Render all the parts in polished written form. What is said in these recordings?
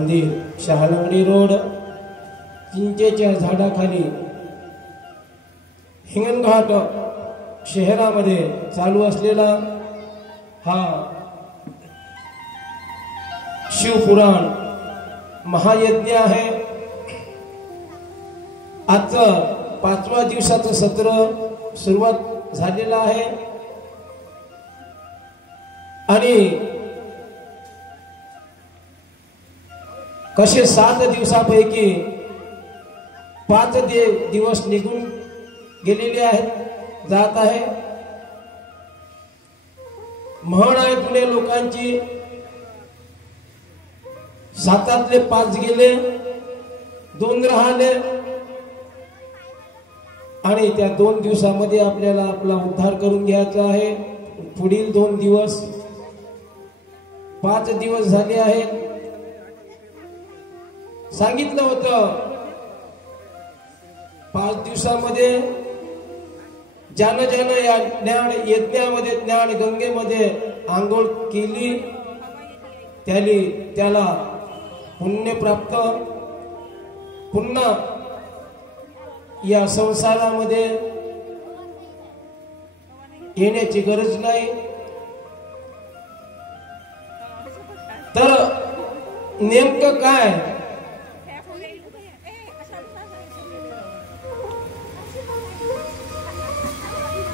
मंदिर शहालंगडी रोड चिंचेच्या झाडाखाली हिंगणघाट शहरामध्ये चालू असलेला हा शिवपुराण महायज्ञ आहे। आजचं 5व्या दिवसाचं सत्र सुरुवात झालेलं आहे आणि कसे 7 दिवसापैकी 5 दिवस निघून गेलेले आहेत, जात आहे। म्हण आहे जुने लोकांची, 7तले 5 गेले, 2 राहिले आणि त्या 2 दिवसामध्ये आपल्याला आपला उद्धार करून घ्यायचा आहे। पुढील 2 दिवस 5 दिवस झाले आहेत। सांगितलं होतं 5 दिवसामध्ये ज्यानं या ज्ञान यज्ञामध्ये ज्ञान गंगेमध्ये आंघोळ केली त्याला पुण्य प्राप्त, पुन्हा या संसारामध्ये येण्याची गरज नाही। तर नेमकं काय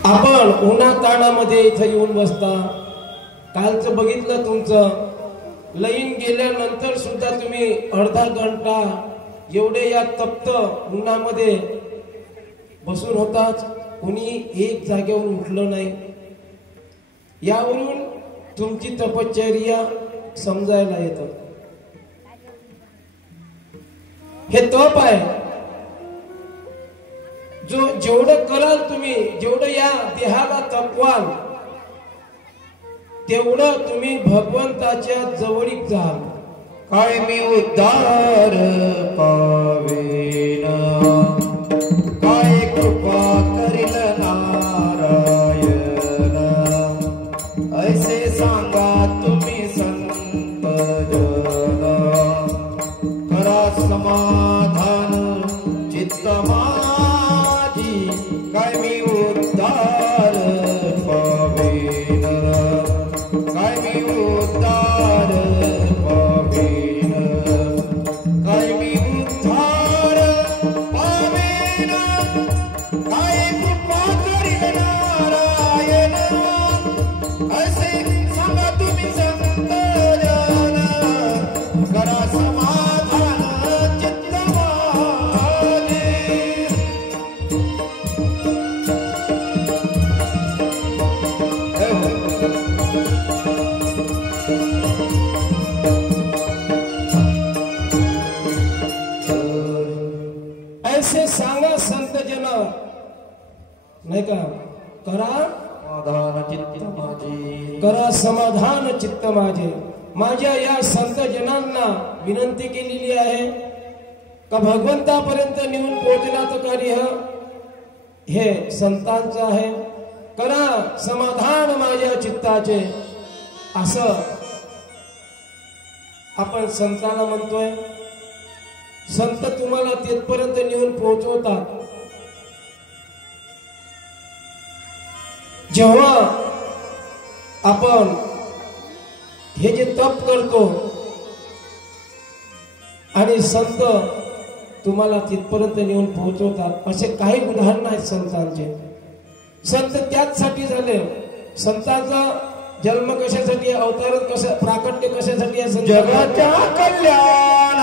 आपण उन्हाताणामध्ये इथं येऊन बसता। कालचं बघितलं तुमचं लाईन गेल्यानंतर सुद्धा तुम्ही अर्धा घंटा एवढे या तप्त उन्हामध्ये बसून होताच, कोणी एक जागेवरून उठलं नाही। यावरून तुमची तपश्चर्या समजायला येतं। हे तप आहे, जो जेवढं कराल तुम्ही, जेवढं या देहाला तपवाल तेवढं तुम्ही भगवंताच्या जवळीक जाल। काय मी उद्धार पावेन, काय कृपा करील नारायण, ऐसे सांगा तुम्ही संत जन, करा समाधान चित्त माझी, काय मी उद्धार पावेन, काय मी उद्धार पावेन, काय मी उद्धार पावेन, काय कृपा करील नारायण, असे सांगा तुम्ही संत जन, करा समाधान चित्त माझे। ऐसे सांगा संत जन, नाही का, करा समाधान चित्त माझे, करा समाधान चित्त माझे। माझ्या या संत जनांना विनंती केलेली आहे का भगवंतापर्यंत नेऊन पोहोचण्याचं कार्य हे संतांचं आहे। करा समाधान माझ्या चित्ताचे, असं आपण संतांना म्हणतोय। संत तुम्हाला तिथपर्यंत नेऊन पोहोचवतात। जेव्हा आपण हे जे तप करतो आणि संत तुम्हाला तिथपर्यंत नेऊन पोहोचवतात, असे काही उदाहरण आहेत संतांचे। संत त्याचसाठी झाले। संतांचा जन्म कशासाठी, अवतारण कसं, प्राकट्य कशासाठी आहे? जगाच्या कल्याण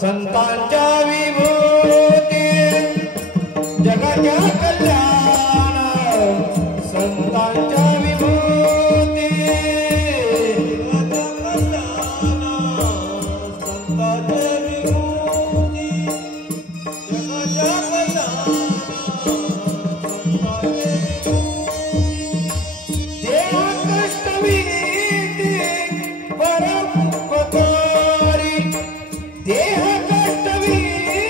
संतांच्या विभूती, जगाच्या कल्याण संतांच्या विभूती, जगाच्या कल्याण संतांच्या विभूती, जगाच्या कल्याण संतांच्या विभूती, देव कष्ट विनीती परम उपकारी, देह कष्ट विनीती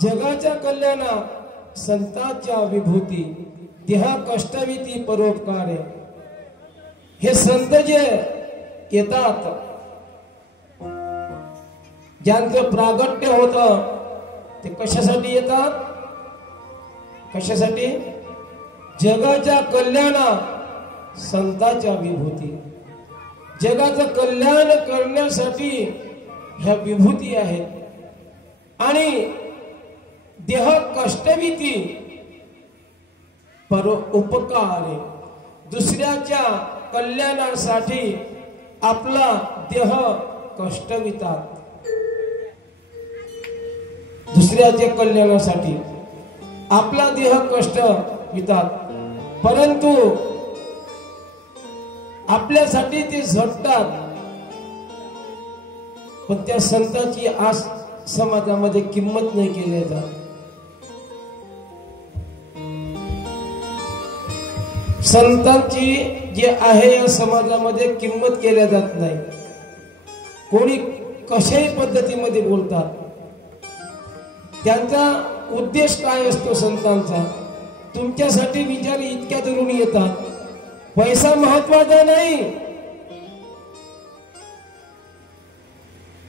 जगाच्या कल्याणा संतांच्या विभूती देहा कष्टविती परोपकार. हे संत जे येतात ज्यांचं प्रागट्य होतं ते कशासाठी येतात? कशासाठी? जगाच्या कल्याणा संतांच्या विभूती. जगाचं कल्याण करण्यासाठी ह्या विभूती आहेत आणि देह कष्टविती उपकार. दुसऱ्याच्या कल्याणासाठी आपला देह कष्टवितात. दुसऱ्याच्या कल्याणासाठी आपला देह कष्ट वितात, परंतु आपल्यासाठी ते झटतात. पण त्या संतांची आज समाजामध्ये किंमत नाही केली जात. संतांची जे आहे या समाजामध्ये किंमत केल्या जात नाही. कोणी कशाही पद्धतीमध्ये बोलतात. त्यांचा उद्देश काय असतो संतांचा? तुमच्यासाठी विचार इतक्या दुरून येतात. पैसा महत्वाचा नाही,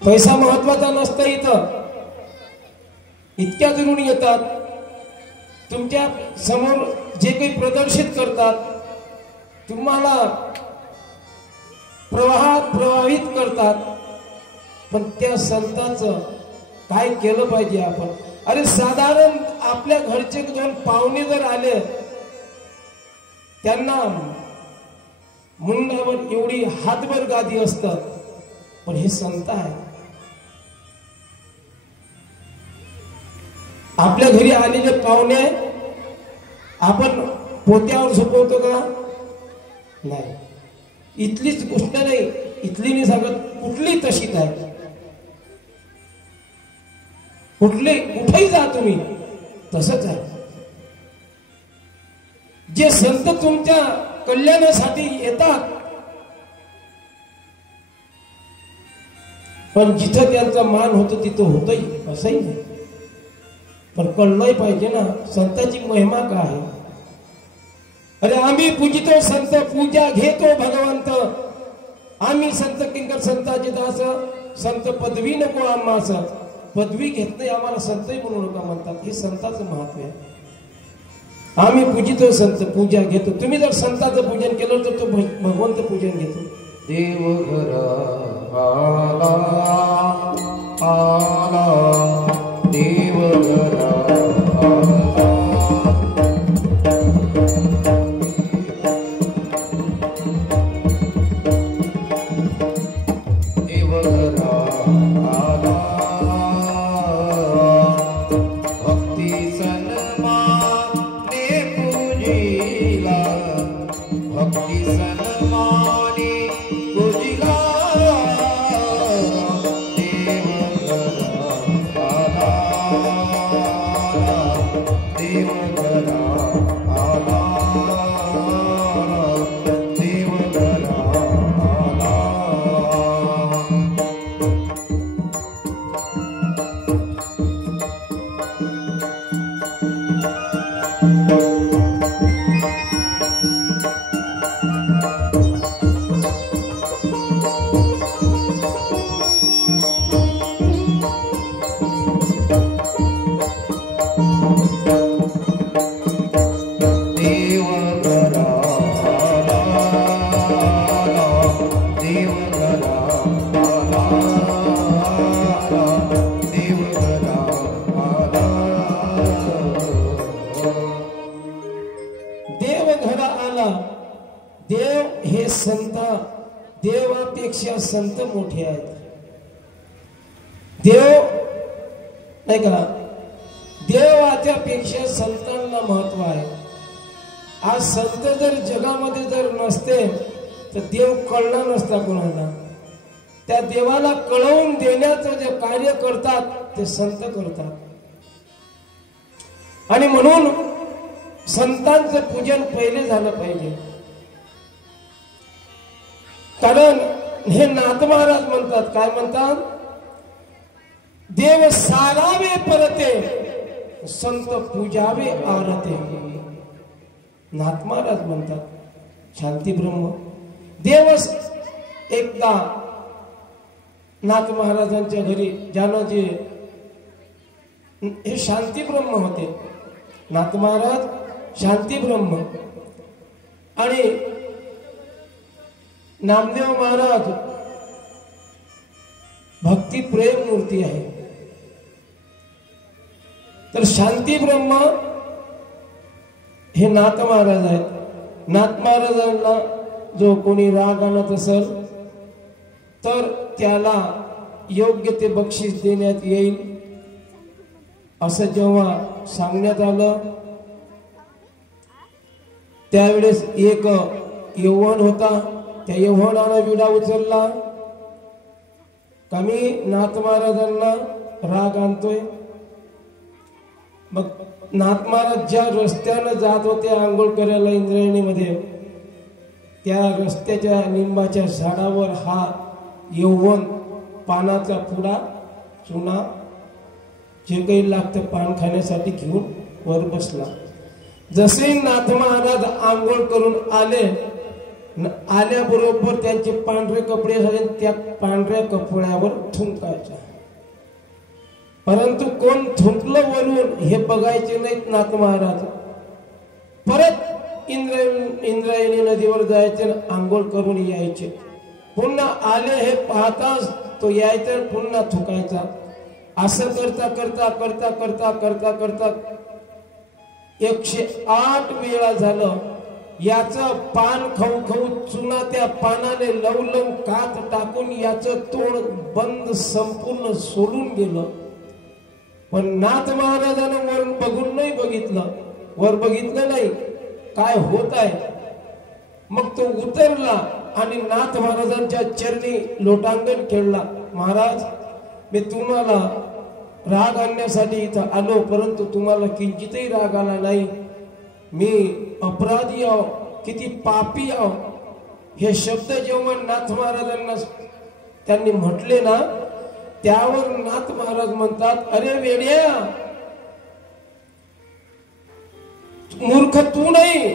पैसा महत्वाचा नसतं. इथं इतक्या दुरून येतात, तुमच्या समोर जे काही प्रदर्शित करतात, तुम्हाला प्रवाहात प्रभावित करतात. पण त्या संतांचं काय केलं पाहिजे आपण? अरे साधारण आपल्या घरचे दोन पाहुणे जर आले, त्यांना मुंडावर एवढी हातभर गादी असतात, पण हे संत आहे. आपल्या घरी आलेले पाहुणे आपण पोत्यावर झोपवतो का? नाही. इथलीच गोष्ट नाही, इथली नाही सांगत, कुठली तशीच आहे. कुठेही जा तुम्ही, तसंच आहे. जे संत तुमच्या कल्याणासाठी येतात, पण जिथं त्यांचा मान होतो तिथं होतही, असंही नाही. पण कळलंही पाहिजे ना संतांची महिमा काय आहे. अरे आम्ही पूजितो संत, पूजा घेतो भगवंत. आम्ही संत किंकर संतांचे दास, संत पदवी नको आम्हास. पदवी घेत नाही, आम्हाला संतही म्हणू नका म्हणतात. हे संतांचं महत्व आहे. आम्ही पूजितो संत, पूजा घेतो. तुम्ही जर संतांचं पूजन केलं तर तो भगवंत पूजन घेतो. देवघरा आला आला, देवघरा आला. देवघरा आला, भक्ती सन्माने पूजिला, भक्ती सन्माने पूजिला. देव हे संत, देवापेक्षा संत मोठे आहेत. देव नाही का, देवाच्या पेक्षा संतांना महत्व आहे. आज संत जर जगामध्ये जर नसते तर देव कळला नसता कोणाला. त्या देवाला कळवून देण्याचं जे कार्य करतात ते संत करतात. आणि म्हणून संतांचं पूजन पहिले झालं पाहिजे. कारण हे नाथ महाराज म्हणतात, काय म्हणतात, देव सारावे परते, संत पूजावे आरते. नाथ महाराज म्हणतात शांती ब्रह्म. देव एकदा नाथ महाराजांच्या घरी ज्यानं जे हे शांती ब्रह्म होते, नाथ महाराज शांती ब्रह्म आणि नामदेव महाराज भक्ती प्रेम मूर्ती आहे. तर शांती ब्रह्म हे नाथ महाराज आहेत. नाथ महाराजांना जो कोणी राग आणत असेल तर त्याला योग्य ते बक्षीस देण्यात येईल असं जेव्हा सांगण्यात आलं, त्यावेळेस एक यवन होता, त्या यवनानं विडा उचलला का मी नाथ महाराजांना राग आणतोय. मग नाथ महाराज ज्या रस्त्यानं जात होते आंघोळ करायला इंद्रायणीमध्ये, त्या रस्त्याच्या लिंबाच्या झाडावर हा यौवन पानाचा पुडा, चुना, जे काही लागतं पान खाण्यासाठी घेऊन वर बसला. जसे नाथ महाराज आंघोळ करून आल्याबरोबर त्यांचे पांढरे कपडे झाले, त्या पांढऱ्या कपड्यावर थुंकायच्या. परंतु कोण थुंकलं वरून हे बघायचे नाहीत नाथ महाराज. परत इंद्रायणी नदीवर जायचे, आंघोळ करून यायचे. पुन्हा आले हे पाहताच तो यायचा, पुन्हा थुकायचा. असं करता करता करता करता करता करता 108 वेळा झालं. याचं पान खाऊ खाऊ चुना त्या पानाने लवलव कात टाकून याचं तोंड बंद संपूर्ण सोडून गेलं. पण नाथ महाराजांना वर बघून नाही बघितलं, वर बघितलं नाही काय होत आहे. मग तो उतरला आणि नाथ महाराजांच्या चरणी लोटांगण खेळला. महाराज, मी तुम्हाला राग आणण्यासाठी इथं आलो, परंतु तुम्हाला किंचितही राग आला नाही. मी अपराधी आहो, किती पापी आहो. हे शब्द जेव्हा नाथ महाराजांना त्यांनी म्हटले ना, त्यावर नाथ महाराज म्हणतात, अरे वेड्या, मूर्ख तू नाही,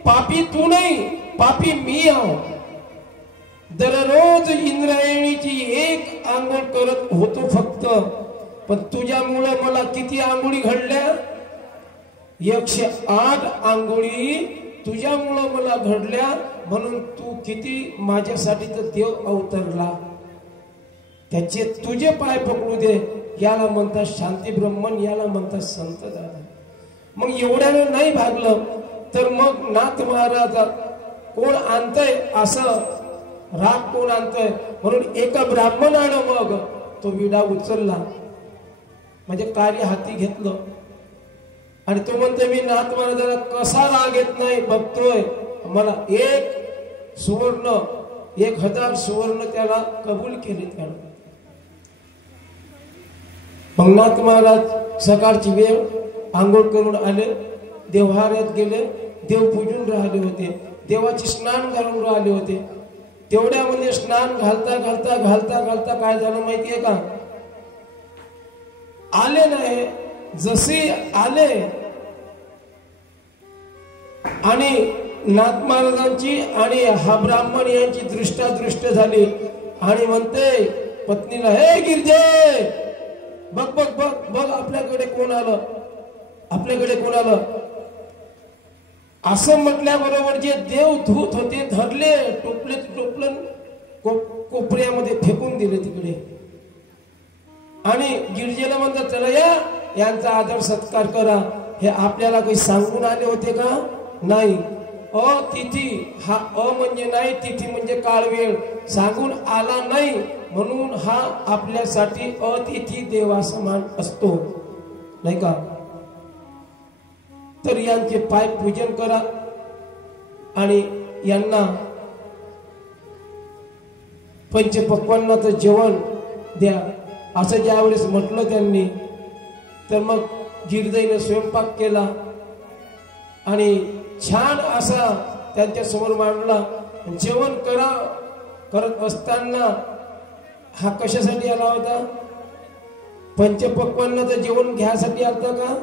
पापी तू नाही, पापी मी आहो. दररोज इंद्रायणीची एक आंघोळ करत होतो फक्त, पण तुझ्यामुळे मला किती आंघोळी घडल्या, 108 आंघोळी तुझ्यामुळे मला घडल्या. म्हणून तू किती माझ्यासाठी तर देव अवतरला, त्याचे तुझे पाय पकडू दे. याला म्हणतात शांती ब्रह्मन, याला म्हणतात संत दादा. मग एवढ्यानं नाही भागलं तर मग नाथ महाराज कोण आणतंय असं राग कोण आणतोय म्हणून एका ब्राह्मणानं मग तो विडा उचलला, म्हणजे कार्य हाती घेतलं. आणि तो म्हणतो मी नाथ महाराजांना कसा राग येत नाही बघतोय, मला 1 सुवर्ण 1000 सुवर्ण त्याला कबूल केले. त्यानं मग नाथ महाराज सकाळची वेळ आंघोळ करून आले, देवहाऱ्यात गेले, देव पूजून राहिले होते, देवाचे स्नान घालून राहिले होते. तेवढ्यामध्ये स्नान घालता घालता घालता घालता काय झालं माहितीये का, आले नाही. जसे आले आणि नाथ महाराजांची आणि हा ब्राह्मण यांची दृष्टादृष्ट झाली आणि म्हणते पत्नीला, हे गिरजे, बघ बघ बघ बघ आपल्याकडे कोण आलं, आपल्याकडे कोण आलं. असं म्हटल्याबरोबर जे देव धूत होते धरले, टोपले टोपलं कोपऱ्यामध्ये फेकून दिले तिकडे. आणि गिरजेला म्हणतात, चला या, यांचा आदर सत्कार करा. हे आपल्याला काही सांगून आले होते का? नाही. अतिथी, हा म्हणजे नाही, तिथी म्हणजे काळ वेळ, सांगून आला नाही म्हणून हा आपल्यासाठी अतिथी देवासमान असतो, नाही का. तर यांचे पाय पूजन करा आणि यांना पंचपक्वान्नाचं जेवण द्या असं ज्यावेळेस म्हटलं त्यांनी, तर मग गिरजाईनं स्वयंपाक केला आणि छान असा त्यांच्या समोर मांडला. जेवण करत असताना हा कशासाठी आला होता? पंचपक्वान्नाचं जेवण घ्यासाठी आलता का?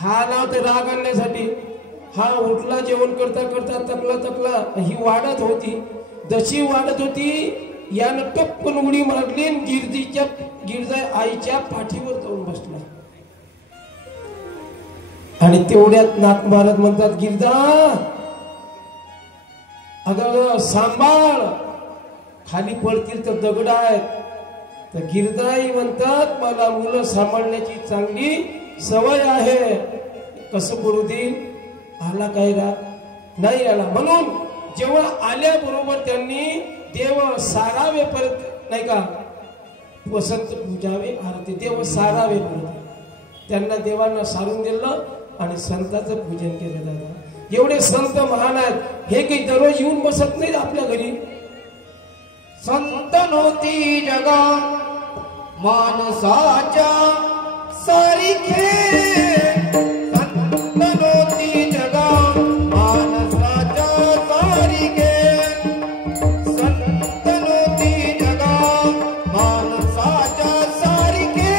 हा आला होता राग आणण्यासाठी. हा उठला, जेवण करता करता तकला ही वाढत होती. जशी वाढत होती यानं टपकन उडी मारली, गिरजा आईच्या पाठीवर जाऊन बसला. आणि तेवढ्यात नाक महाराज म्हणतात, गिरजा अगं सांभाळ, खाली पडतील तर दगड आहेत. तर गिरजाई म्हणतात, मला मुलं सांभाळण्याची चांगली सवय आहे, कसं करू देईल? आला काय राग? नाही आला. म्हणून जेव्हा आल्याबरोबर त्यांनी देव सारावे परत, नाही का, वसंत पूजावे आरती, देव सारावे परत. त्यांना देवांना सारून दिलं आणि संतांचं पूजन केलं जातं. एवढे संत महान आहेत, हे काही दररोज येऊन बसत नाहीत आपल्या घरी. संत नव्हती जगा माणसाच्या सारिखे, संत नव्हती जगा माणसाच्या सारिखे, संत नव्हती जगा माणसाच्या सारिखे,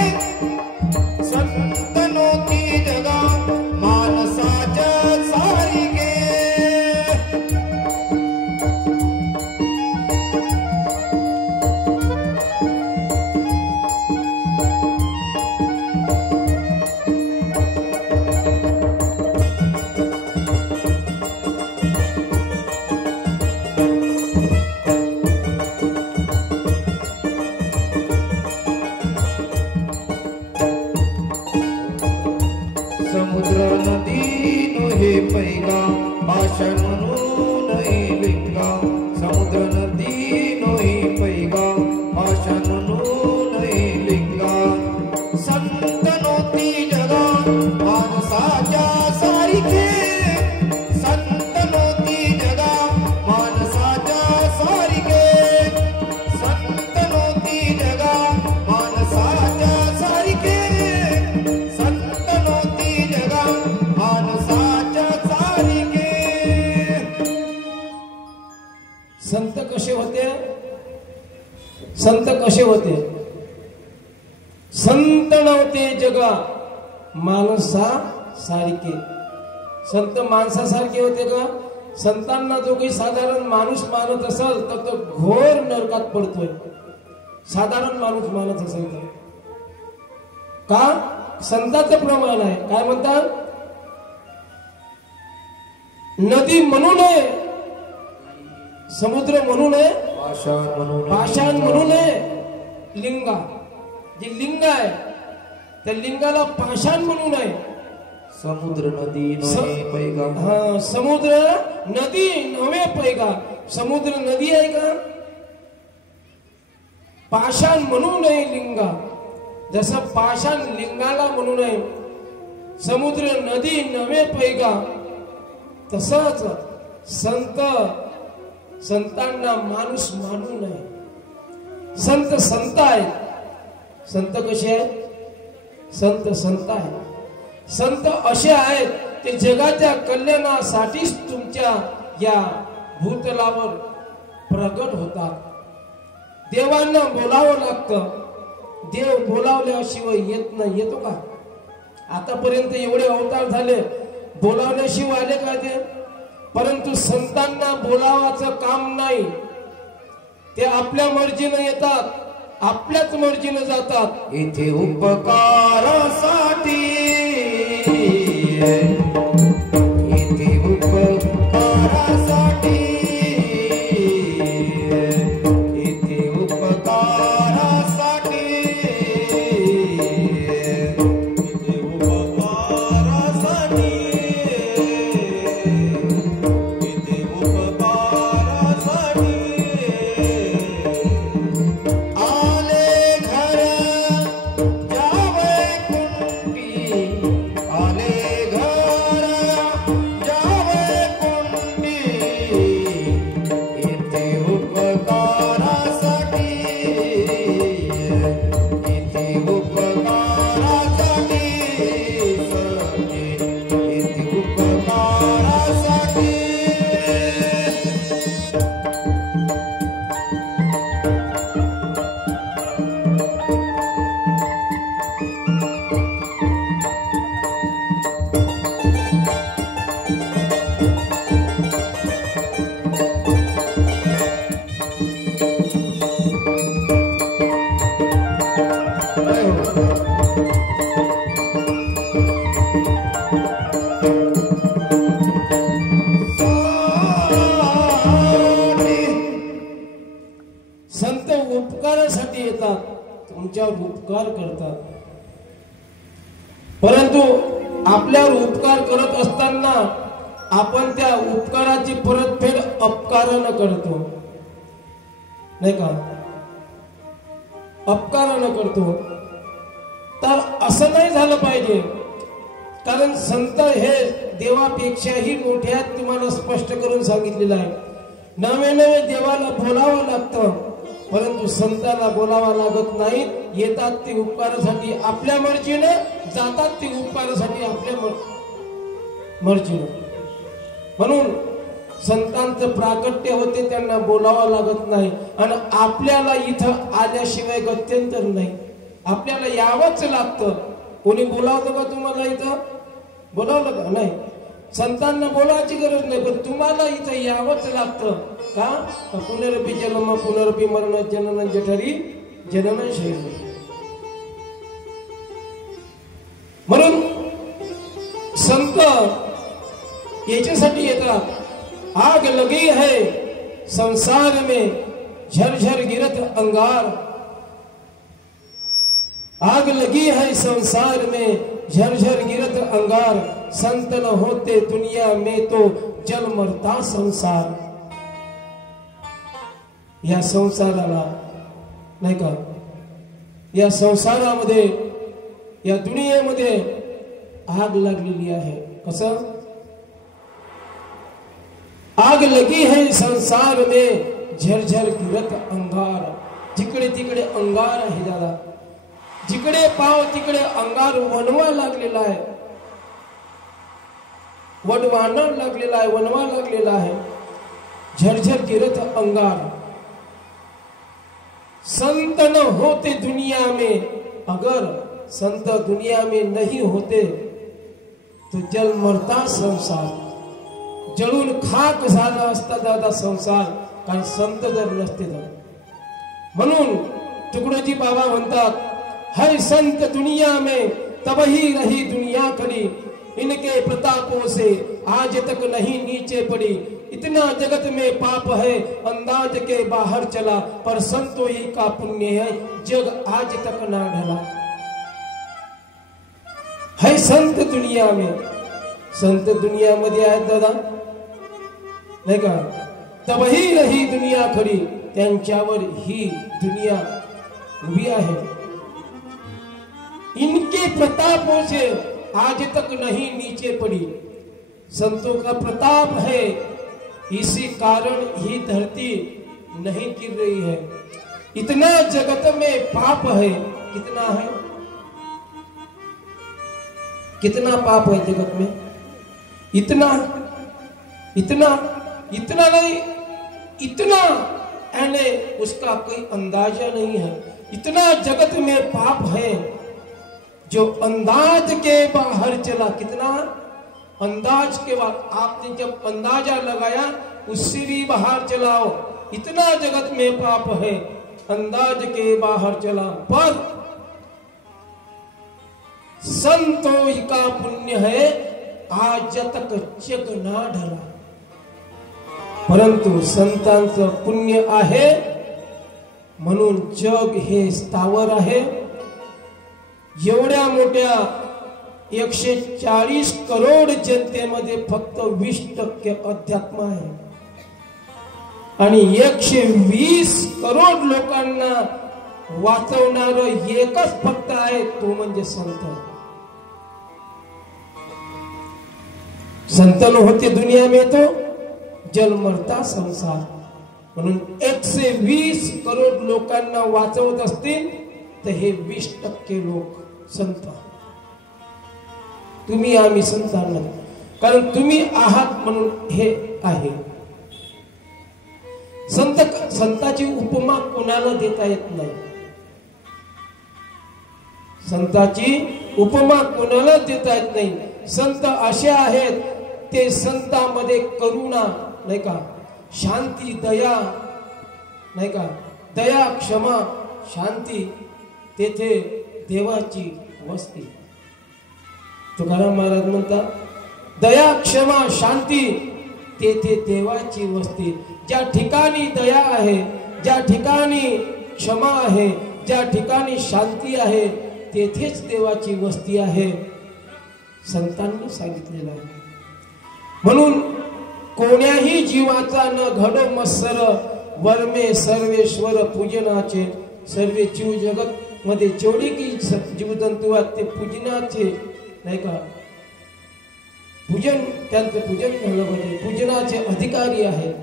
संत नव्हती जगा माणसाच्या सारिखे. समुद्र नदी नोहे पैगा भाषण म्हणून लिंगा, समुद्र नदी नोहे पैगा भाषण म्हणून लिंगा. संत नव्हती जगा माणसाच्या सारिखे, संत नव्हती जगा माणसाच्या सारिखे, संत नव्हती जगा माणसाच्या सारिखे, संत नव्हती जगा माणसाच्या सारिखे. संत कसे होते? संत कसे होते? संत नव्हते जगा माणसा सारखे. संत माणसासारखे होते का? संतांना जो काही साधारण माणूस मानत असेल तर तो घोर नरकात पडतोय. साधारण माणूस मानत असेल तर का? संतांचं प्रमाण आहे. काय म्हणतात? नदी म्हणू नये, समुद्र म्हणू नये, पाषाण म्हणू नये, लिंगा, जी लिंग आहे त्या लिंगाला पाषाण म्हणू नये. समुद्र नदी नव्हे पैगा, हा, समुद्र नदी नव्हे पैगा. समुद्र नदी आहे का? पाषाण म्हणू नये लिंगा. जसं पाषाण लिंगाला म्हणू नये, समुद्र नदी नव्हे पैगा, तसंच संतांना माणूस मानू नये. संत संत आहेत. संत कसे आहेत? संत आहेत. संत असे आहेत ते जगाच्या कल्याणासाठीच तुमच्या या भूतलावर प्रगट होतात. देवांना बोलावं लागतं. देव बोलावल्याशिवाय येत नाही. येतो का? आतापर्यंत एवढे अवतार झाले, बोलावल्याशिवाय आले का ते? परंतु संतांना बोलावाचं काम नाही. ते आपल्या मर्जीनं येतात, आपल्याच मर्जीनं जातात. इथे उपकारासाठी, इथे उपकारासाठी, इथे उपकारासाठी, इथे उपकारासाठी, इथे उपकारासाठी आले घर जावे उपकार करतात, परंतु आपल्यावर उपकार करत असताना आपण त्या उपकाराची परतफेड अपकारानं करतो, नाही का? अपकारानं करतो. तर असं नाही झालं पाहिजे, कारण संत हे देवापेक्षाही मोठे आहेत, तुम्हाला स्पष्ट करून सांगितलेलं आहे. नवे नवे देवाला बोलावं लागतं, परंतु संतांना बोलावं लागत नाही. येतात ते उपकारासाठी आपल्या मर्जीनं, जातात ते उपकारासाठी आपल्या मर्जीनं. म्हणून संतांचं प्राकट्य होते, त्यांना बोलावं लागत नाही. आणि आपल्याला इथं आल्याशिवाय गत्यंतर नाही, आपल्याला यावंच लागतं. कोणी बोलावतं का तुम्हाला? इथं बोलावलं का? नाही. संतांना बोलायची गरज नाही, पण तुम्हाला इथं यावंच लागतं. का? पुनरपि जन्म पुनरपि मरण जनन जठरी जनन शैल. म्हणून संत याच्यासाठी येतात. आग लगी है संसार में झरझर गिरत अंगार, आग लगी है संसार में झरझर गिरत अंगार, संत न होते दुनिया में तो जल मरता संसार. या संसाराला, नाही का, या संसारामध्ये, या दुनियेमध्ये आग लागलेली आहे. कसं? आग लगी है संसार में झरझर गिरत अंगार. जिकडे तिकडे अंगार आहे दादा, जिकडे पाव तिकडे अंगार वणवा लागलेला आहे, वडवाणं लागलेला आहे, वणवा लागलेला आहे. झरझर गिरत अंगार, संत न होते दुनिया में, अगर संत दुनिया में नहीं होते तो जल मरता संसार, जळून खाक झाला असता दादा संसार, कारण संत जर नसते तर. म्हणून तुकडोजी बाबा म्हणतात, हर संत दुनिया में तब ही रही दुनिया खड़ी, इनके प्रतापों से आज तक नहीं नीचे पड़ी. इतना जगत में पाप है अंदाज के बाहर चला, पर संतों ही का पुण्य है जग आज तक ना ढला. है संत दुनिया में, संत दुनिया मध्ये आहेत दादा, नाही का? तब ही रही दुनिया खड़ी, त्यांच्यावर ही दुनिया उभी आहे. इनके प्रतापों से आज तक नहीं नीचे पड़ी. संतों का प्रताप है, इसी कारण ही धरती नहीं गिर रही है. इतना जगत में पाप है, कितना है, कितना पाप है जगत में, इतना इतना इतना नहीं, इतना यानी उसका कोई अंदाजा नहीं है. इतना जगत में पाप है जो अंदाज के बाहर चला. कितना अंदाज के बाद, आपने जब अंदाजा लगाया उससे भी बाहर चलाओ. इतना जगत में पाप है अंदाज के बाहर चला, पर संतों का पुण्य है आज तक जग ना ढला. परंतु संतांचं पुण्य आहे म्हणून जग हे स्थावर आहे. एवढ्या मोठ्या 140 करोड जनतेमध्ये फक्त 20% अध्यात्म आहे आणि 120 करोड लोकांना वाचवणार एकच फक्त आहे, तो म्हणजे संत. संत न होते दुनिया में तो जल मरता संसार. म्हणून 120 करोड लोकांना वाचवत असतील तर हे 20% लोक संत. तुम्ही आम्ही संतांना, कारण तुम्ही आहात म्हणून हे आहे. संताची उपमा कोणाला देता येत नाही. संताची उपमा कोणाला देता येत नाही. संत असे आहेत, ते संतांमध्ये करुणा, नाही का, शांती, दया, नाही का, दया, क्षमा, शांती, तेथे देवाची वस्ती. तुकाराम महाराज म्हणतात, दया, क्षमा, शांती, तेथे देवाची वस्ती. ज्या ठिकाणी दया आहे, ज्या ठिकाणी क्षमा आहे, ज्या ठिकाणी शांती आहे तेथेच देवाची वस्ती आहे, संतांनी सांगितलेलं आहे. म्हणून कोण्याही जीवाचा न घडो मत्सर, वर्मे सर्वेश्वर पूजनाचे. सर्व जीव जगत मध्ये जेवढे की जीवजंतू आहेत ते पूजनाचे, नाही का, पूजन, त्यांचं पूजन झालं पाहिजे, पूजनाचे अधिकारी आहेत.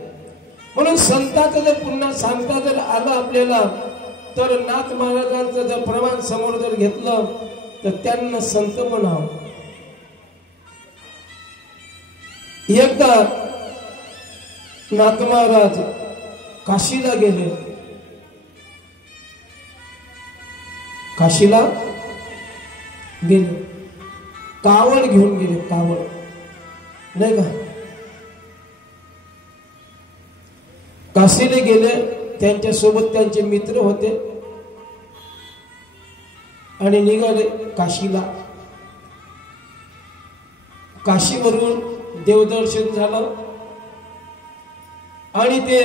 म्हणून संतांचं जर पुन्हा सांगता जर आलं आपल्याला, तर नाथ महाराजांचं जर प्रमाण समोर जर घेतलं तर त्यांना संत म्हणावं. एकदा नाथ महाराज काशीला गेले. काशीला गेले, कावड घेऊन गेले, कावड, नाही का. काशीला गेले, त्यांच्या सोबत त्यांचे मित्र होते आणि निघाले काशीला. काशीवरून देवदर्शन झालं आणि ते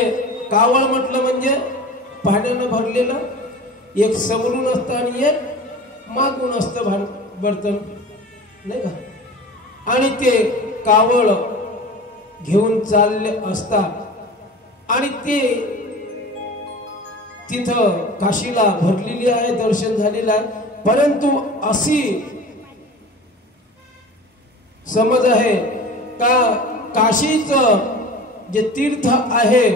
कावड म्हटलं म्हणजे पाण्यानं भरलेलं, एक समोरून असतं आणि एक मागून असतं बर्तन, नाही का. आणि ते कावड घेऊन चालले असतात आणि ते तिथं काशीला भरलेली आहे, दर्शन झालेलं आहे. परंतु अशी समज आहे का काशीचं जे तीर्थ आहे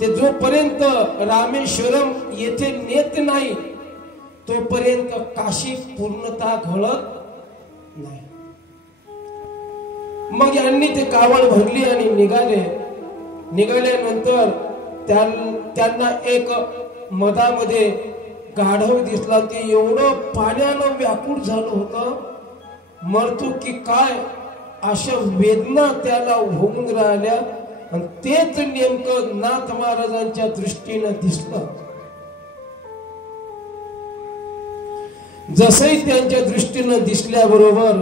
ते जोपर्यंत रामेश्वरम येथे नेत नाही तोपर्यंत काशी पूर्णतः घडत नाही. मग यांनी ते कावड भरली आणि निघाले. निघाल्यानंतर त्यांना एक मधामध्ये गाढव दिसला. ते एवढं पाण्यानं व्याकुळ झालं होतं, मरतो की काय अशा वेदना त्याला होऊन राहिल्या. आणि तेच नेमकं नाथ महाराजांच्या दृष्टीनं दिसलं. जसंही त्यांच्या दृष्टीनं दिसल्याबरोबर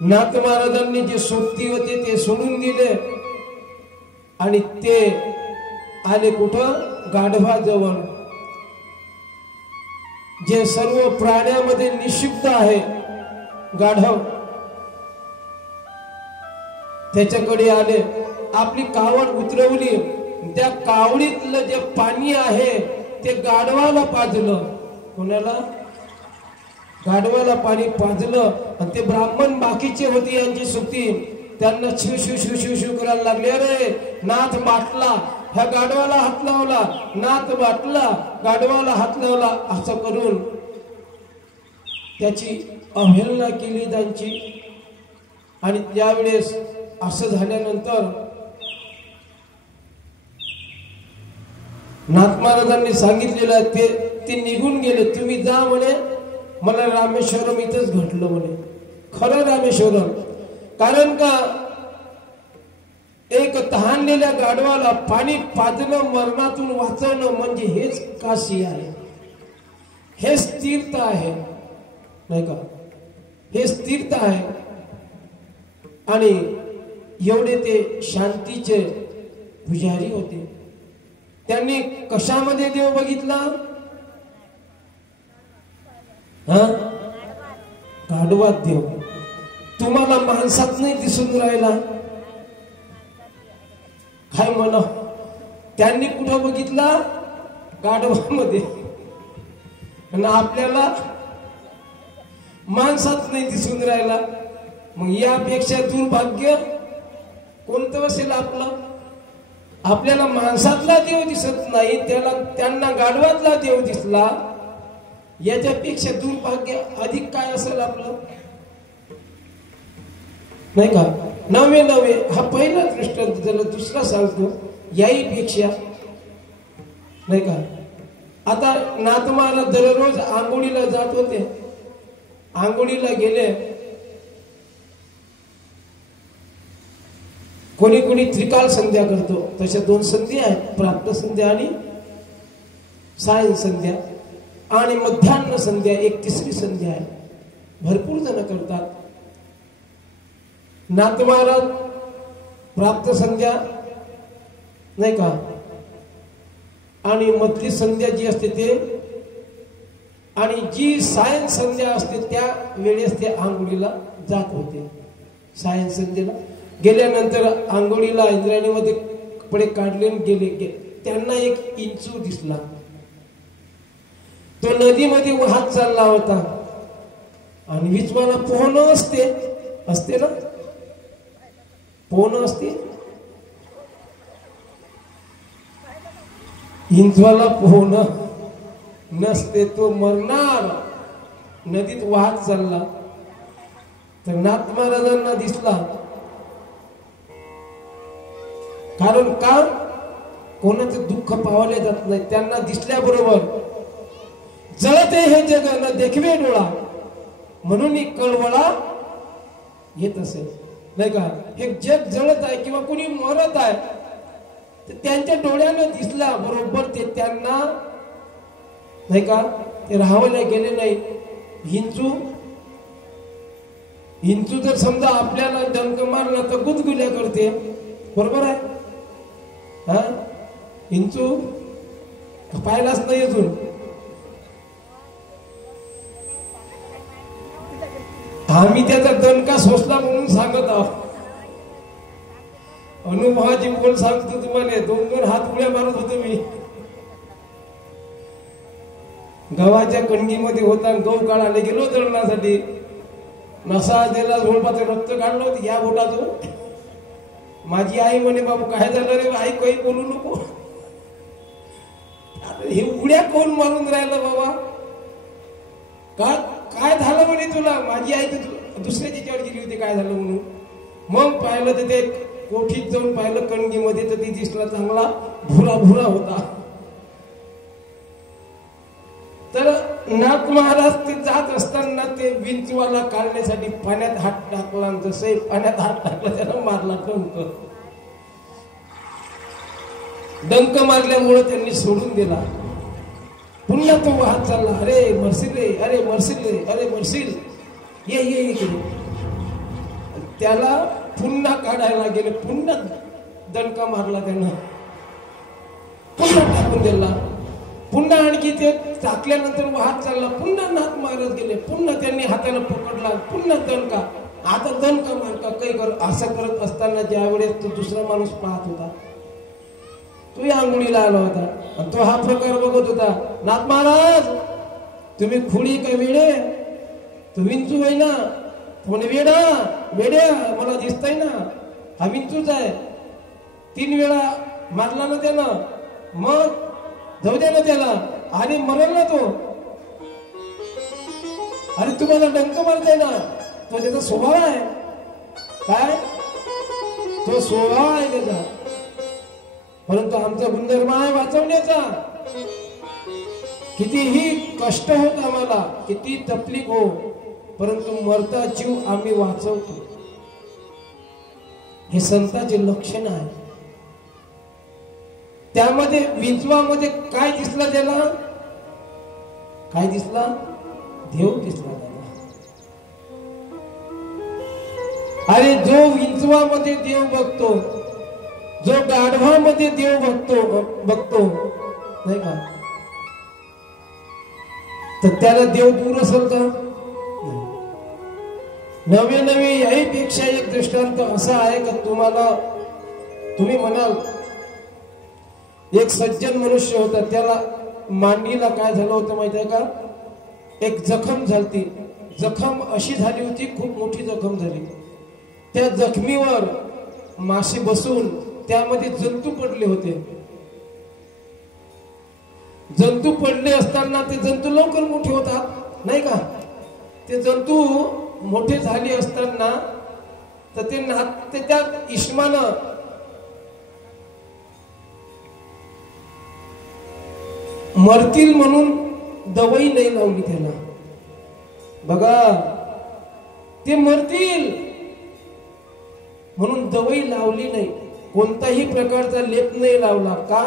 नाथ महाराजांनी जे सोबती होते ते सोडून दिले आणि ते आले कुठं, गाढवाजवळ. जे सर्व प्राण्यामध्ये निषिद्ध आहे गाढव, त्याच्याकडे आले. आपली कावड उतरवली, त्या कावडीतलं जे पाणी आहे ते गाढवाला पाजलं. कोणाला? गाढवाला पाणी पाजलं. आणि ते ब्राह्मण बाकीचे होते यांची सुट्टी, त्यांना शिव शिव शिव शिव शिव करायला लागले. अरे नाथ बाटला, ह्या गाढवाला हात लावला, नाथ बाटला, गाढवाला हात लावला, असं करून त्याची अवहेलना केली त्यांची. आणि त्यावेळेस असं झाल्यानंतर नाथ महाराजांनी सांगितलेलं ते निघून गेले. तुम्ही जा म्हणे, मला रामेश्वरम इथंच घडलं म्हणे. खरं रामेश्वरम, कारण का एक तहानलेल्या गाढवाला पाणी पाजणं, मरणातून वाचवणं म्हणजे हेच काशी आहे, हेच तीर्थ आहे, नाही का. हेच तीर्थ आहे. आणि एवढे ते शांतीचे पुजारी होते. त्यांनी कशामध्ये देव बघितला? गाढवात देव. तुम्हाला माणसात नाही दिसून राहिला काय म्हणा. त्यांनी कुठं बघितला? गाढवामध्ये. आणि आपल्याला माणसात नाही दिसून राहिला. मग यापेक्षा दुर्भाग्य कोणतं असेल आपलं? आपल्याला माणसातला देव दिसत नाही, त्यांना गाढवातला देव दिसला. याच्यापेक्षा दुर्भाग्य अधिक काय असेल आपलं, नाही का. नवे नवे हा पहिला दृष्टांत. त्याला दुसरा सांगतो याही पेक्षा, नाही का. आता नाथ महाराज दररोज आंघोळीला जात होते. आंघोळीला गेले. कोणी कोणी त्रिकाल संध्या करतो, तशा 2 संध्या आहेत, प्राप्त संध्या आणि सायं संध्या. आणि मध्यान्ह संध्या एक तिसरी संध्या आहे. भरपूर जण करतात. नाथ महाराज प्राप्त संध्या, नाही का, आणि मधली संध्या जी असते ते आणि जी सायं संध्या असते त्या वेळेस ते आंघोळीला जात होते. सायं संध्येला गेल्यानंतर आंघोळीला इंद्रायणीमध्ये कपडे काढले गेले. त्यांना एक इंचू दिसला. तो नदीमध्ये वाहत चालला होता आणि विचवाला पोहणं असते ना, पोहणं असते. इंचवाला पोहणं नसते, तो मरणार. नदीत वाहत चालला तर नाथ महाराजांना दिसला. कारण का कोणाचं दुःख पावले जात नाही. त्यांना दिसल्याबरोबर जळते हे जग न देखवे डोळा म्हणून कळवळा येत असेल, नाही का. हे जग जळत आहे किंवा कुणी मरत आहे तर त्यांच्या डोळ्यानं दिसला बरोबर ते त्यांना, नाही का, ते राहावले गेले नाही. हिंचू जर समजा आपल्याला डंक मारला तर गुदगुल्या करते, बरोबर आहे. हा, हिंचू पाहिलाच नाही अजून. आम्ही त्याचा दणका सोसला म्हणून सांगत आहोत. अनुभवाची बोल सांगतो तुम्हाला. 2-2 हात उड्या मारत होतो मी. गव्हाच्या कणगीमध्ये होता, गहू काढायला गेलो दळण्यासाठी. नसा दिला, झोडपाचं रक्त काढलं होतं या बोटातून. माझी आई म्हणे, बाबू काय झालं रे आई, काही बोलू नको. हे उड्या कोण मारून राहिलं बाबा, काय झालं म्हणे तुला. माझी आई तर दुसऱ्या तिच्यावर गेली होती काय झालं म्हणून. मग पाहिलं तर ते कोठीत जाऊन पाहिलं कणगीमध्ये तर ती दिसला चांगला भुरा होता. तर नाथ महाराज ते जात असताना ते विंचवाला काढण्यासाठी पाण्यात हात टाकला. जसे पाण्यात हात टाकला त्याला मारला डंक मारल्यामुळे त्यांनी सोडून दिला. पुन्हा तो वाहत चालला. अरे मरशील रे, अरे मरशील रे, अरे मरशील, ये इकडे. त्याला पुन्हा काढायला गेले. पुन्हा दणका मारला त्यानं, पुन्हा टाकून दिला. पुन्हा आणखी ते टाकल्यानंतर वाहत चालला. पुन्हा नाथ महाराज गेले. पुन्हा त्यांनी हाताला पकडला. पुन्हा दणका. आता दणका मारका काही कर. असं करत असताना ज्या वेळेस तो दुसरा माणूस पाहत होता, तो आंघोळीला आला होता आणि तो हा प्रकार बघत होता. नाथ महाराज तुम्ही खुडी का वेडे, तो विंचू आहे ना. कोण वेड्या मला दिसतंय ना, हा विंचूच आहे. 3 वेळा मारला ना त्यानं, मग जाऊ द्या ना त्याला. अरे मरल ना तो. अरे तुम्हाला डंक मारताय ना, तो त्याचा स्वभाव आहे. काय तो स्वभाव आहे त्याचा. परंतु आमचा गुणधर्म आहे वाचवण्याचा. कितीही कष्ट होत आम्हाला, किती तकलीफ हो, परंतु मरता जीव आम्ही वाचवतो. हे संतांचे लक्षण आहे. त्यामध्ये विंचवामध्ये काय दिसला त्याला, काय दिसला, देव दिसला त्याला. अरे जो विंचवामध्ये देव बघतो, जो गाढवामध्ये देव बघतो नाही का, तर त्याला देव दूर असेल का. नवे याहीपेक्षा एक दृष्टांत असा आहे का तुम्ही म्हणाल एक सज्जन मनुष्य होता, त्याला मांडीला काय झालं होतं माहिती आहे का, एक जखम झाली. जखम अशी झाली होती, खूप मोठी जखम झाली. त्या जखमीवर माशी बसून त्यामध्ये जंतू पडले होते. जंतू पडले असताना ते जंतू लवकर मोठे होतात नाही का. ते जंतू मोठे झाले असताना तर ते त्या इश्मानं मरतील म्हणून दवाई नाही लावली त्याला. बघा, ते मरतील म्हणून दवाई लावली नाही, कोणताही प्रकारचा लेप नाही लावला. का,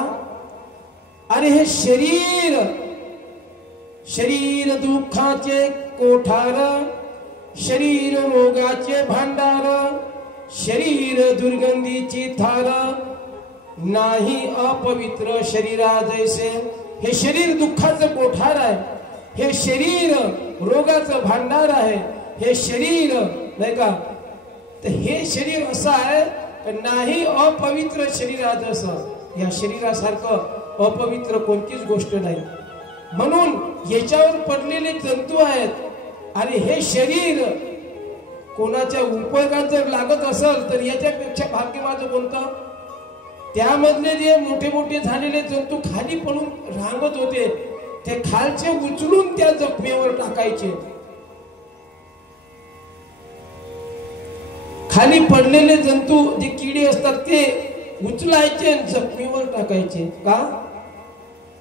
अरे हे शरीर दुःखाचे कोठार, शरीर रोगाचे भांडार, शरीर दुर्गंधीची थार, नाही अपवित्र शरीरा जैसे. हे शरीर दुःखाचं कोठार आहे, हे शरीर रोगाचं भांडार आहे, हे शरीर नाही का. तर हे शरीर असं आहे, नाही अपवित्र शरीरात असं. या शरीरासारखं अपवित्र कोणतीच गोष्ट नाही. म्हणून याच्यावर पडलेले जंतू आहेत आणि हे शरीर कोणाच्या उपयोगात जर लागत असेल तर याच्यापेक्षा भाग्यवान कोणतं. त्यामधले जे मोठे मोठे झालेले जंतू खाली पडून रांगत होते, ते खालचे उचलून त्या जखमेवर टाकायचे. खाली पडलेले जंतू जे किडे असतात ते उचलायचे जखमीवर टाकायचे. का?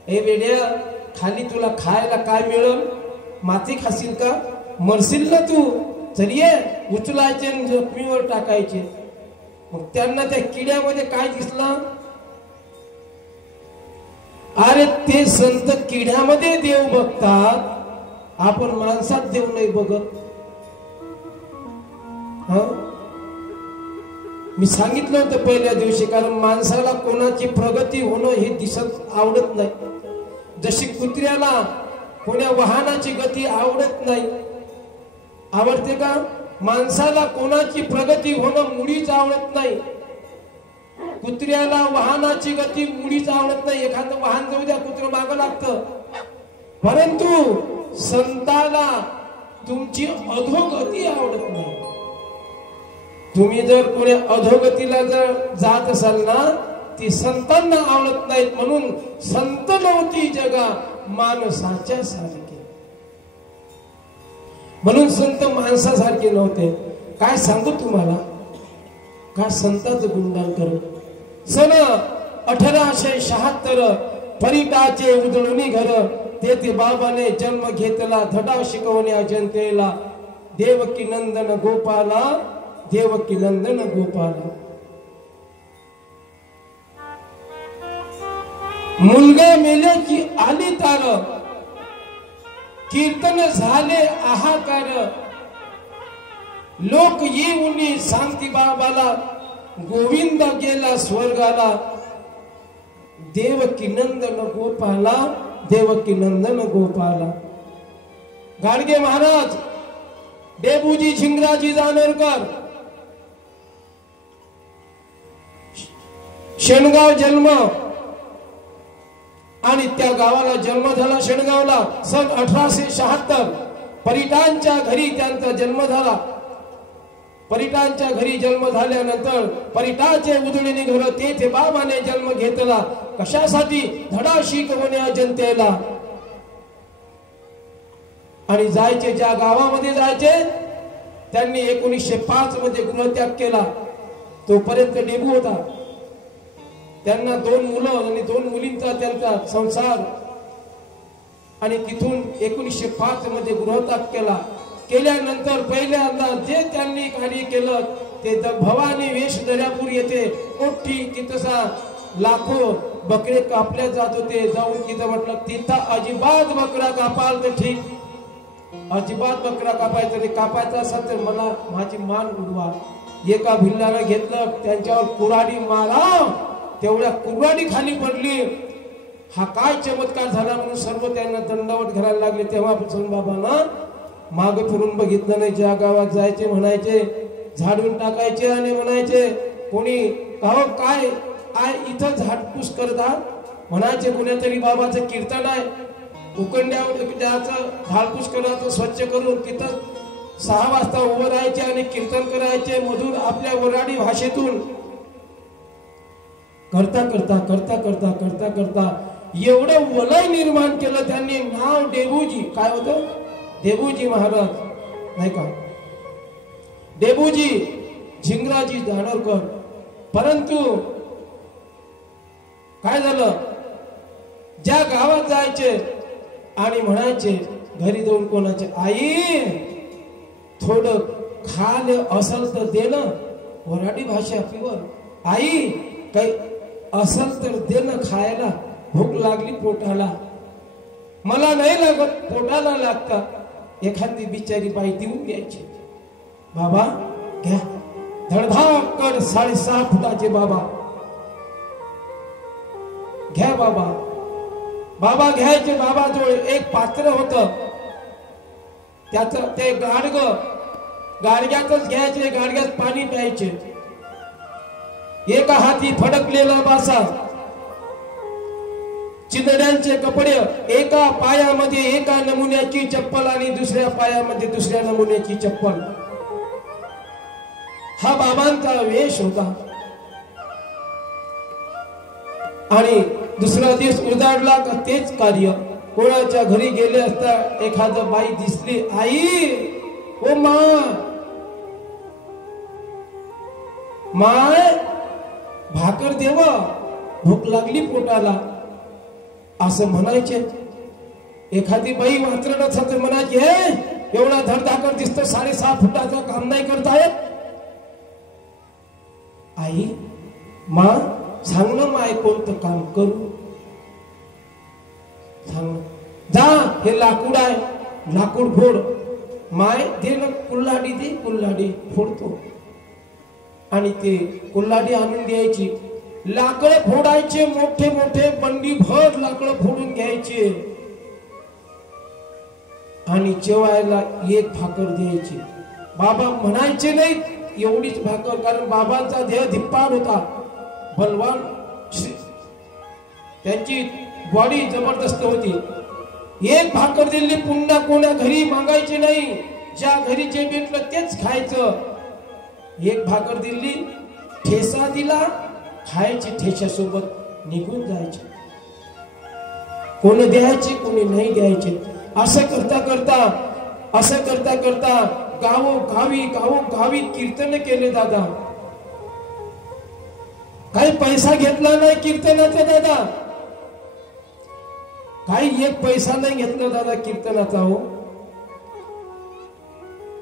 हे वेड्या, खाली तुला खायला काय मिळेल? माती खाशील का? मरशील ना तू. तरी ये उचलायचे जखमीवर टाकायचे. मग त्यांना त्या किड्यामध्ये काय दिसलं? अरे ते संत किड्यामध्ये देव बघतात, आपण माणसात देव नाही बघत. मी सांगितलं होतं पहिल्या दिवशी, कारण माणसाला कोणाची प्रगती होणं हे दिसत आवडत नाही. जशी कुत्र्याला कोण्या वाहनाची गती आवडत नाही, आवडते का? माणसाला कोणाची प्रगती होणं मुळीच आवडत नाही. कुत्र्याला वाहनाची गती मुळीच आवडत नाही. एखादं वाहन जाऊ द्या, कुत्र मागं लागतं. परंतु संताला तुमची अधोगती आवडत नाही. तुम्ही जर कोणी अधोगतीला जर जात असाल ना, ती संतांना आवडत नाहीत. म्हणून संत नव्हती जगा माणसाच्या सारखे. म्हणून संत माणसासारखे नव्हते. काय सांगू तुम्हाला, काय संतांचं गुणगान करू. सन 1876 परिटाचे उजळुनी घर, तेथे बाबाने जन्म घेतला, धडा शिकवण्या जनतेला. देवकी नंदन गोपाला, देवकी नंदन गोपाला. मुलगा मेल्याची आली तार, कीर्तन झाले आहाकार. लोक येऊनी सांगती बाबाला, गोविंद गेला स्वर्गाला. देवकी नंदन गोपाला, देवकी नंदन गोपाला. गाडगे महाराज, डेबूजी झिंगराजी जानोरकर, शेणगाव जन्म आणि त्या गावाला जन्म झाला शेणगावला सन 1876. परिटांच्या घरी त्यांचा जन्म झाला. परिटांच्या घरी जन्म झाल्यानंतर परिटाचे उजळणी घर, तेथे बाबाने जन्म घेतला. कशासाठी? धडा शिकवण्या जनतेला. आणि जायचे ज्या गावामध्ये जायचे, त्यांनी 1905 मध्ये गृहत्याग केला. तोपर्यंत डेबू होता. त्यांना 2 मुलं आणि 2 मुलींचा त्यांचा संसार. आणि तिथून 1905 मध्ये गृहत्याग केला. केल्यानंतर पहिल्यांदा जे त्यांनी कार्य केलं ते भवानी वेश दर्यापूर येथे मोठी तिथसा लाखो बकरे कापल्या जात होते. जाऊन तिथं म्हटलं, तिथं अजिबात बकरा कापाल तर ठीक, अजिबात बकरा कापायचा नाही. कापायचा असेल तर मला माझी मान उडवा. एका भिल्लानं घेतलं, त्यांच्यावर कुऱ्हाडी मारा. तेवढ्या कुऱ्हाडी खाली पडली. हा काय चमत्कार झाला म्हणून सर्व त्यांना दंडवत घालायला लागले. तेव्हापासून बाबांना मागे फिरून बघितलं नाही. ज्या गावात जायचे म्हणायचे, झाडून टाकायचे आणि म्हणायचे, कोणी गाव काय इथं झाडपूस करतात म्हणायचे. कोणीतरी बाबाचं कीर्तन आहे, उकंड्यावर जायचं, झाडपूस करायचं, स्वच्छ करून तिथं 6 वाजता उभं राहायचे आणि कीर्तन करायचे मधुर आपल्या वऱ्हाडी भाषेतून. करता करता करता करता करता करता एवढं वलय निर्माण केलं त्यांनी. नाव डेबूजी. काय होतं? डेबूजी महाराज नाही का, डेबूजी झिंगराजी जानोरकर. परंतु काय झालं, ज्या गावात जायचे आणि म्हणायचे घरी जाऊन कोणाचे, आई थोडं खाल असल तर दे ना. वऱ्हाडी भाषा प्युअर. आई काही असल तर दे ना खायला, भूक लागली पोटाला. मला नाही लागत, पोटाला लागतात. एखादी बिचारी बाई देऊन द्यायची. बाबा घ्या. धडधाकड 6.5 फुटाचे बाबा. घ्या बाबा. बाबा घ्यायचे. बाबाजवळ एक पात्र होत, त्याच ते गाडग्यातच घ्यायचे, गाडग्यात पाणी प्यायचे. एका हाती फडकलेला बासा, चिंधड्यांचे कपडे, एका पायामध्ये एका नमुन्याची चप्पल आणि दुसऱ्या पायामध्ये दुसऱ्या नमुन्याची चप्पल. हा बाबांचा वेश होता. आणि दुसरा दिवस उजाडला का तेच कार्य. कोणाच्या घरी गेले असता एखाद बाई दिसली, आई ओ माय भाकर देव, भूक लागली पोटाला, असं म्हणायचे. एखादी बाई वाचरणाच म्हणायची, हे एवढा धडधाकड दिसतो, 6.5 फुटाचा काम नाही करतायत. आई मा सांग ना माय कोणतं काम करू, सांग जा. हे लाकूड आहे, लाकूड फोड. माय दे ना कुल्हाडी, दे कुल्हाडी, फोडतो. आणि ते कुल्हाडी आणून द्यायची. लाकडं फोडायचे, मोठे मोठे बंडी भर लाकडं फोडून घ्यायचे आणि जेवायला एक भाकर द्यायची. बाबा म्हणायचे नाही एवढीच भाकर, कारण बाबांचा देह धिप्पाड होता, बलवान, त्यांची बॉडी जबरदस्त होती. एक भाकर दिली, पुन्हा कोणा घरी मागायचे नाही, ज्या घरी जे भेटलं तेच खायचं. एक भाकर दिली, ठेसा दिला, खायचे, ठेच्यासोबत निघून जायचे. कोणी द्यायचे, कोणी नाही द्यायचे. असं करता करता गावोगावी कीर्तन केले दादा. काही पैसा घेतला नाही कीर्तनाचा दादा, काही एक पैसा नाही घेतला दादा कीर्तनाचा. हो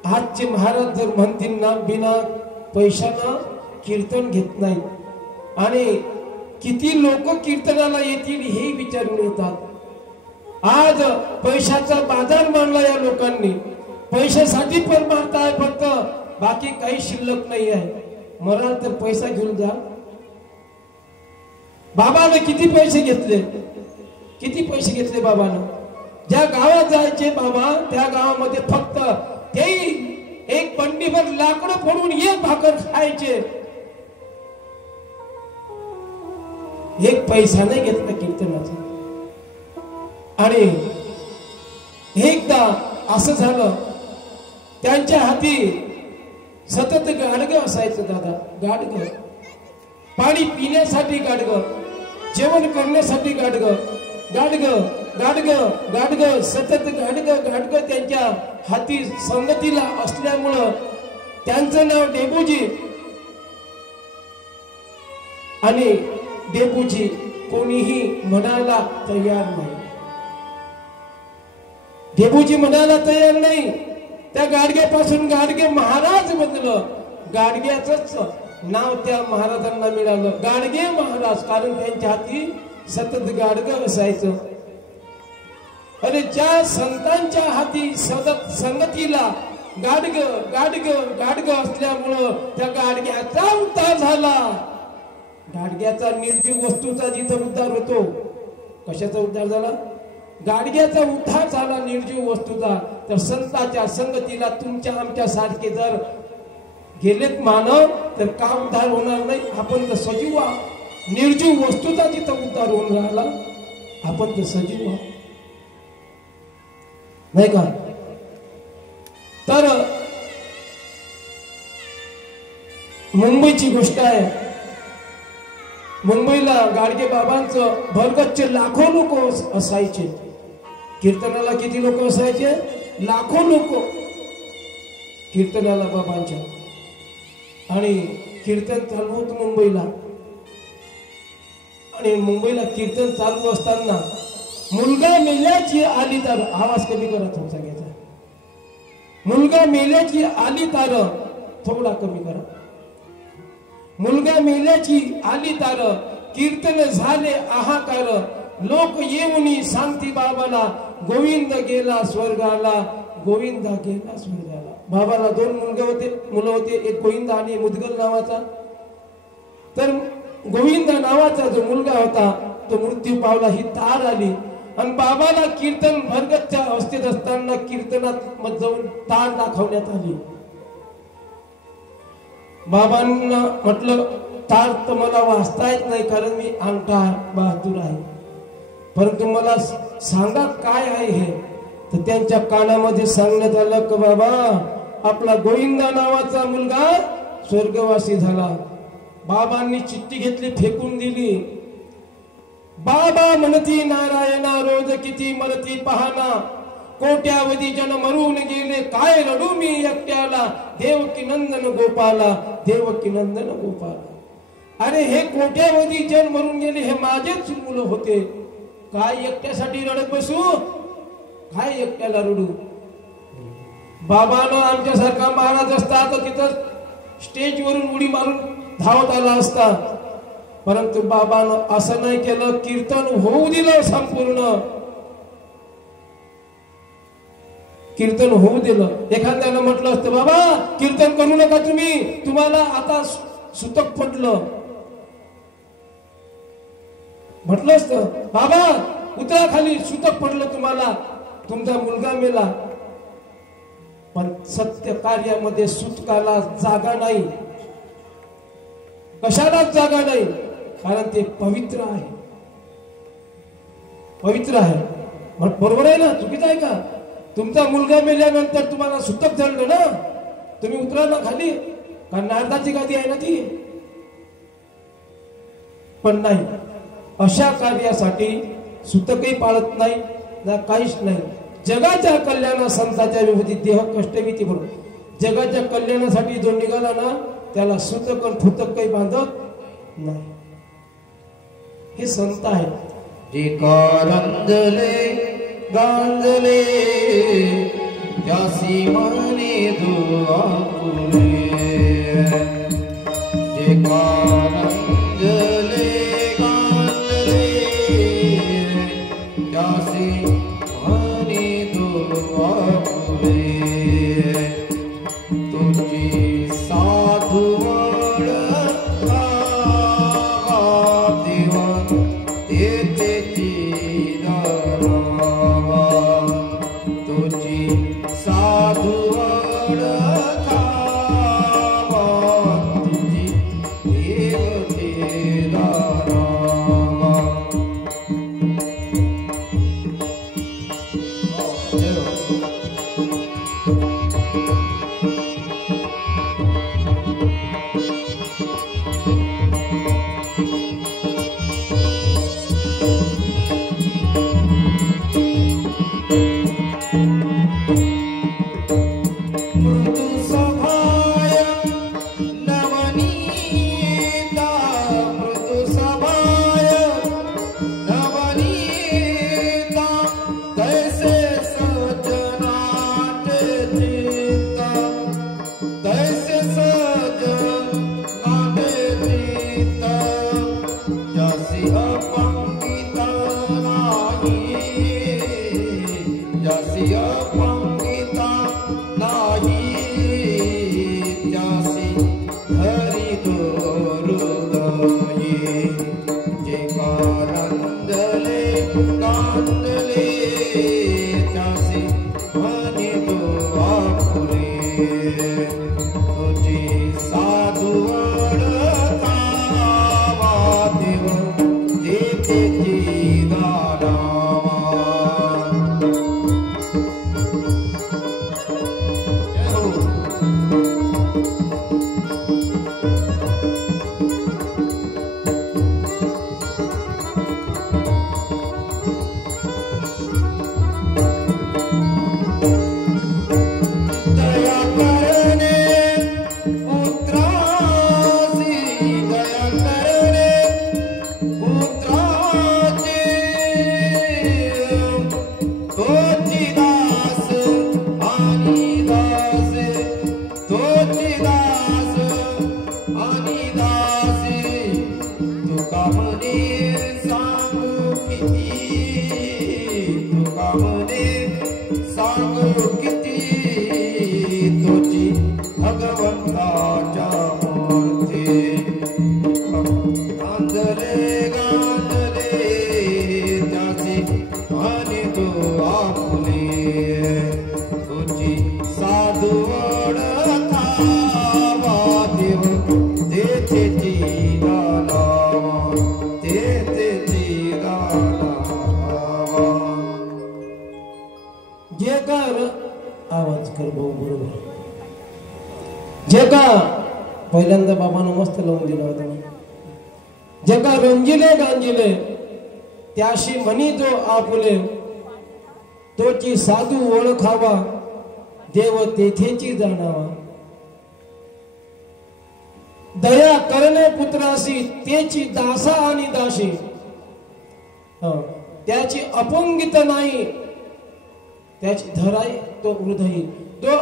आजचे महाराज जर म्हणतील ना, बिना पैशानं कीर्तन घेत नाही. आणि किती लोक कीर्तनाला येतील हे विचारून येतात. आज पैशाचा बाजार मांडला या लोकांनी, पैशासाठी पण मारताय, फक्त बाकी काही शिल्लक नाही आहे. मराल तर पैसा घेऊन जा. बाबाने किती पैसे घेतले बाबानं. ज्या गावात जायचे बाबा, त्या गावामध्ये फक्त ते एक बंडीभर लाकडं फोडून एक भाकर खायचे. एक पैसा नाही घेतला कीर्तनाचा. आणि एकदा असं झालं, त्यांच्या हाती सतत गाडगं असायचं दादा. गाडगं, पाणी पिण्यासाठी गाडगं, जेवण करण्यासाठी गाडगं, सतत गाडगं त्यांच्या हाती संगतीला असल्यामुळं त्यांचं नाव डेबूजी. आणि डेबूजी कोणीही म्हणायला तयार नाही. डेबूजी म्हणायला तयार नाही. त्या गाडग्यापासून गाडगे महाराज बनलं. गाडग्याच नाव त्या महाराजांना मिळालं, गाडगे महाराज, कारण त्यांच्या हाती सतत गाडगं असायचं. अरे ज्या संतांच्या हाती सतत संगतीला गाडगं असल्यामुळं त्या गाडग्याचा उद्धार झाला. गाडग्याचा निर्जीव वस्तूचा जिथं उद्धार होतो, कशाचा उद्धार झाला? गाडग्याचा उद्धार झाला निर्जीव वस्तूचा. तर संतांच्या संगतीला तुमच्या आमच्या सारखे जर गेलेत मानव, तर का उद्धार होणार नाही? आपण तर सजीव आहोत. निर्जीव वस्तूचा जिथं उद्धार होऊन राहिला, आपण तर सजीव आहोत, नाही का? तर मुंबईची गोष्ट आहे. मुंबईला गाडगे बाबांचं भरगच्च लाखो लोक असायचे. कीर्तनाला किती लोक असायचे? लाखो लोक कीर्तनाला बाबांच्या. आणि कीर्तन चालू होतं मुंबईला. आणि मुंबईला कीर्तन चालू असताना मुलगा मेल्याची आली तार, आवाज कमी करा तुमचा घ्यायचा. मुलगा मेल्याची आली तार, थोडा कमी करा. मुलगा मेल्याची आली तार, कीर्तन झाले आहाकार. लोक येऊनी सांगती बाबाला, गोविंद गेला स्वर्गाला, गोविंदा गेला स्वर्गाला. बाबाला 2 मुलं होते, एक गोविंद आणि मुदगल नावाचा. तर गोविंद नावाचा जो मुलगा होता, तो मृत्यू पावला, ही तार आली आणि बाबाला कीर्तन भरगतच्या अवस्थेत असताना कीर्तनात मत जाऊन तार दाखवण्यात आली. बाबांना म्हटलं तार तर मला वाचता येत नाही कारण मी अंगठा बहादूर आहे, परंतु मला सांगा काय आहे हे. तर त्यांच्या कानामध्ये सांगण्यात आलं की बाबा आपला गोविंदा नावाचा मुलगा स्वर्गवासी झाला. बाबांनी चिठ्ठी घेतली, फेकून दिली. बाबा म्हणती नारायणा रोज किती मरती पहाना, कोट्यावधी जन मरून गेले काय रडू मी एकट्याला, देवकी नंदन गोपाला, देवकी नंदन गोपाला. अरे हे कोट्यावधी जन मरून गेले, हे माझेच मुलं होते, काय एकट्यासाठी रडत बसू, काय एकट्याला रडू. बाबानं आमच्यासारखा महाराज असता तर तिथं स्टेजवरून उडी मारून धावत आला असता, परंतु बाबानं असं नाही केलं. कीर्तन होऊ दिलं, संपूर्ण कीर्तन होऊ दिलं. एखाद्यानं म्हटलं असतं बाबा कीर्तन करू नका तुम्ही, तुम्हाला आता सुतक पडलं, म्हटलं असतं बाबा उतरा खाली, सुतक पडलं तुम्हाला, तुमचा मुलगा मेला. पण सत्य कार्यामध्ये सुतकाला जागा नाही, कशालाच जागा नाही, कारण ते पवित्र आहे, पवित्र आहे. बरोबर आहे ना, चुकीचं आहे का? तुमचा मुलगा मेल्यानंतर तुम्हाला सुतक जळलं ना, तुम्ही उतरा ना खाली, कारण नारदाची गादी आहे ना ती. पण नाही, अशा कार्यासाठी सुतकही पाळत नाही ना काहीच नाही. जगाच्या कल्याणा संतांच्या विभूती देह कष्टमिती म्हणून जगाच्या कल्याणासाठी जो निघाला ना त्याला सुतक आणि फुतक काही बांधत नाही. हे संत आहे. जे कारंजले गांजले त्यासी म्हणे दुआपुरे, जे कारंजले गांजले त्यासी म्हणे दुआपुरे, तुझी साधुवड मृत्यू सभा भास्कर भाऊ बरोबर. जे का पहिल्यांदा बाबांना मस्त लावून दिला होता, जे का रंजिले गांजिले त्याशी म्हणी तो आपुले, तोची साधू ओळखावा देव तेथेची जाणावा. दया करणे पुत्रासी तेची दासा आणि दासी, त्याची अपंगित नाही त्याची धराई तो हृदयी. जो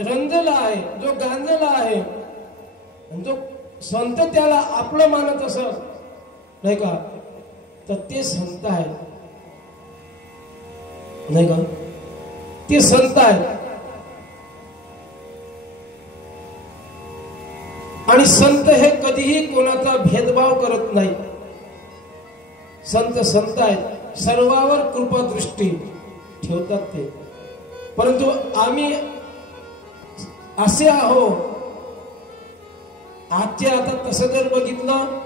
रंजला आहे, जो गांजला आहे, जो संत त्याला आपलं मानत असत नाही का, तर ते संत आहेत नाही का, ते संत आहेत. आणि संत हे कधीही कोणाचा भेदभाव करत नाही. संत संत आहेत, सर्वावर कृपा दृष्टी ठेवतात ते. परंतु आम्ही असे आहोत आजच्या आता तसं जर बघितलं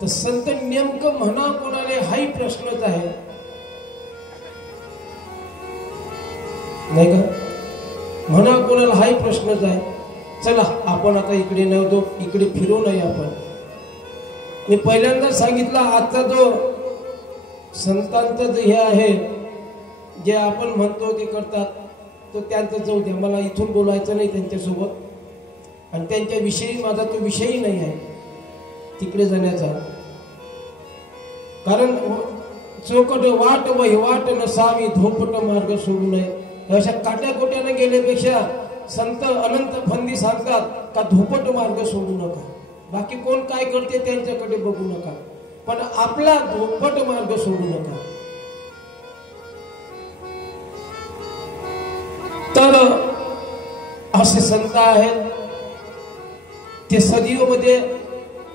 तर संत नेमकं म्हणा कोणाले हाही प्रश्नच आहे नाही का, म्हणा कोणाला हाही प्रश्नच आहे. चला आपण आता इकडे नव्हतो, इकडे फिरू नये आपण. मी पहिल्यांदा सांगितलं आजचा जो संतांचं जे हे आहे, जे आपण म्हणतो ते करतात, तो त्यांचं जाऊ द्या. मला इथून बोलायचं नाही त्यांच्यासोबत, आणि त्यांच्या विषयी माझा तो विषयही नाही आहे तिकडे जाण्याचा. कारण चौकट वाट वहिवाट नसावी, धोपट मार्ग सोडू नये. अशा काट्या कोट्याने गेल्यापेक्षा संत अनंत फंदी सांगतात का धोपट मार्ग सोडू नका. बाकी कोण काय करते त्यांच्याकडे बघू नका, पण आपला धोपट मार्ग सोडू नका. तर असे संत आहेत ते सदियोमध्ये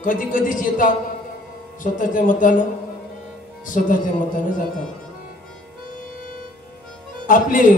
कधी कधीच येतात, स्वतःच्या मतानं जातात. आपली